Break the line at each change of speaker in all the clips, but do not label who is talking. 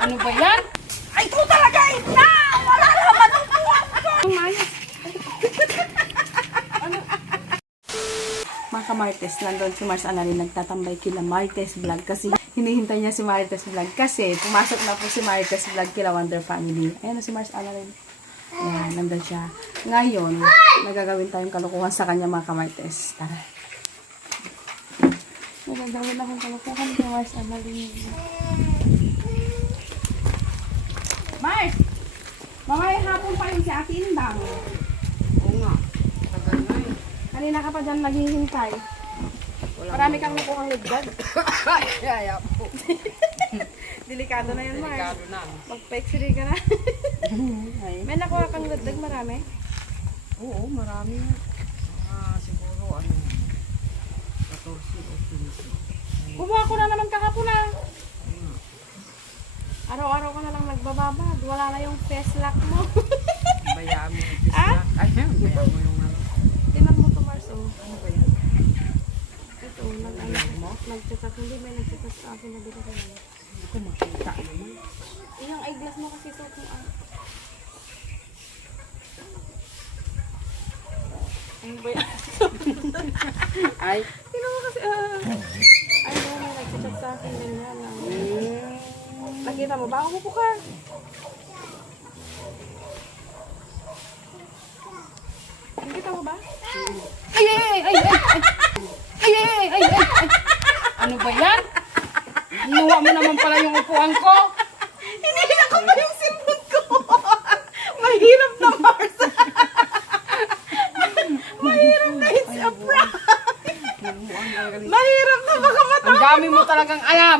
Ano ba yan?
Ay, ito talaga ina! Wala naman ang buwan ko!
Mayos. Ano? Mga kamartes, nandun si Mars Analin nagtatambay kila Martes Vlog kasi hinihintay niya si Martes Vlog kasi pumasok na po si Martes Vlog kila Wonder Family. Ayan na si Mars Analin. Ayan, nandun siya. Ngayon, nagagawin tayong kalukuhan sa kanya mga kamartes. Tara. Nagagawin akong kalukuhan kay Mars Analin. Mars! Mamaya hapon pa yun si Ate Indang.
Oo nga. Tagal na eh.
Kanina ka pa dyan naghihintay. Marami kang nakuhang ligdag.
Kaya po.
Delikado na yun, Mars.
Delikado na.
Magpa-x-ray ka na. May nakuha kang ligdag marami?
Oo, marami nga. Siguro 14 o 15.
Kumuha ko na naman kahapon na. Araw-araw ka na lang nagbababad. Wala na yung face lock mo.
Bayaan mo yung tisla. Ay, bayaan mo yung ano.
Tinan mo to, Mars. Oh.
Ano ba yan?
Ito, nag-chat hindi may nag-chat sa akin na dito kaya.
Hindi ko makita naman.
Yung eyeglass mo kasi suot mo. Ano ba yan?
Ay.
Tinan mo kasi, ay, may nag-chat sa akin ganyan. Nakita mo ba? Umupo ka. Nakita mo ba? Ay, ay, ay, ay, ay, ay, ay, ay, ay, ay. Ano ba yan? Inuwa mo naman pala yung upuan ko.
Hinihila ko pa yung cellphone ko. Mahirap na, Mars. Mahirap na, it's a prank. Mahirap na, baka mata.
Ang dami mo talagang alam.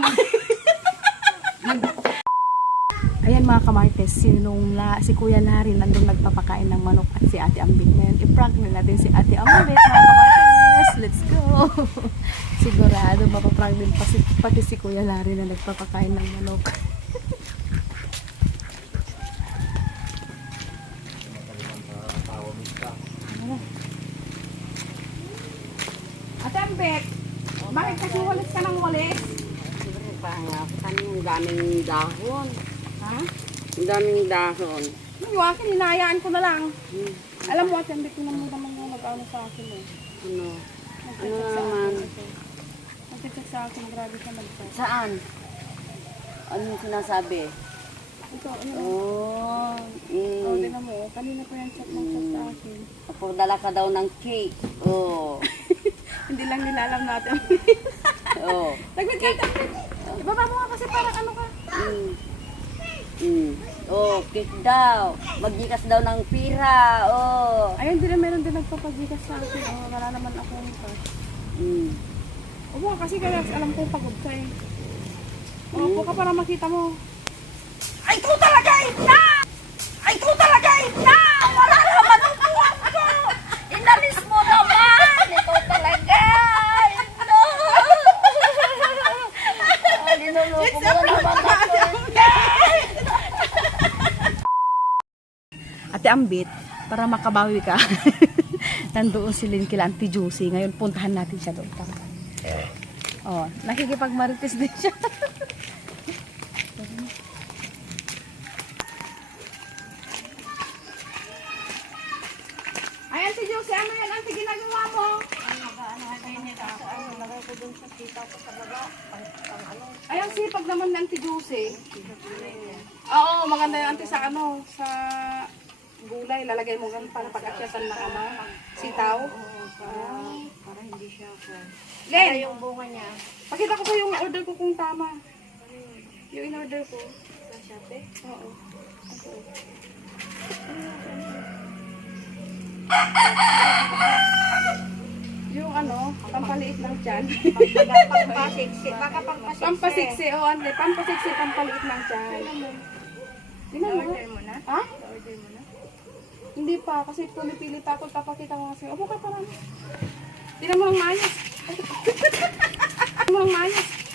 Ayan mga kamartes, si Kuya Larry nandun nagpapakain ng manok at si Ate Ambit. Ngayon, i-prank na natin si Ate Ambit mga kamartes. Let's go! Sigurado, mapaprank din pati si Kuya Larry na nagpapakain ng manok. Ate Ambit, bakit kasi walis ka ng walis?
Ang daming dahon.
Ha?
Ang daming dahon.
Yung akin, hinayaan ko na lang. Alam mo, Ate Ambit, yun mo naman yung nag-ano sa akin eh.
Ano?
Nag-check sa
naman?
akin. Nag-check sa akin, grabe siya mag-check.
Saan? Ano yung sinasabi?
Ito, ano?
Oh,
Oh, tingnan mo, kanina pa yan chat ng chat sa akin.
Dala ka daw ng cake. Oh.
Hindi lang nila alam natin.
Oh.
Nag-wait ka. Baba mo nga kasi parang ano ka.
Oh, cake daw. Maggikas daw ng pira. Oh.
Ayun, din meron din nagpapagigas sa akin. Oh, wala naman ako ng cash. Upo ka kasi kaya alam ko pagod ka eh. Upo ka para makita mo.
Ay, ito talaga ina! Ay, ito talaga ina! Wala naman ang buwan ko! Inalis mo naman! Ito talaga! Ino! Linuloko mo naman ako.
Ate Ambit, para makabawi ka. Nandoon si Lynn kila Auntie Juicy. Ngayon puntahan natin siya doon. Tara. Oh, nakikipagmarites din siya. Ay, Auntie Juicy, ano yan? Auntie, ginagawa mo? Ay, ang sipag naman ng Auntie Juicy. Oo, maganda yung Auntie sa ano, sa gulay. Lalagay mo ganun para pag-akyatan ng ano, sitaw.
Para hindi siya ako.
Len,
Yung bunga niya.
pakita ko sa yung order ko kung tama. Yung in-order ko.
Sa Shopee?
Oo. Ito. Yung ano, pampaliit lang dyan.
Pampasiksi. Baka pampasiksi.
Pampasiksi, o ande. Pampasiksi, pampaliit lang dyan. Tingnan mo.
Na-order mo na?
Ha?
Na-order mo na?
Hindi pa, kasi pumipili pa ako. Papakita ko kasi. Opo ka parang. Tingnan mo ng maayos. Tingnan mo ng maayos.